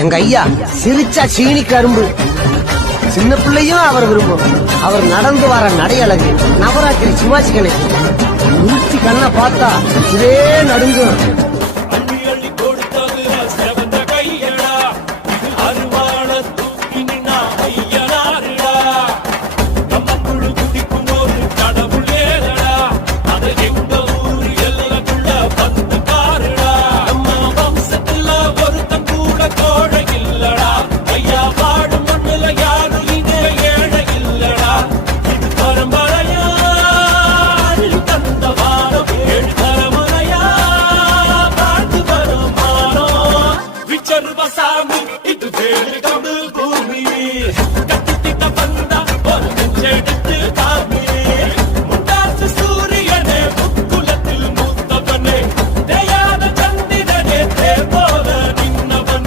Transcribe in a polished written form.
எங்க ஐயா சிரிச்சா சீனி கரும்பு. சின்ன பிள்ளையும் அவர் விரும்பும். அவர் நடந்து வர நடையழகு நவராத்திரி சிவாஜி கணேசன். மூச்சு கண்ணை பார்த்தா இதே நடுங்கும். Itu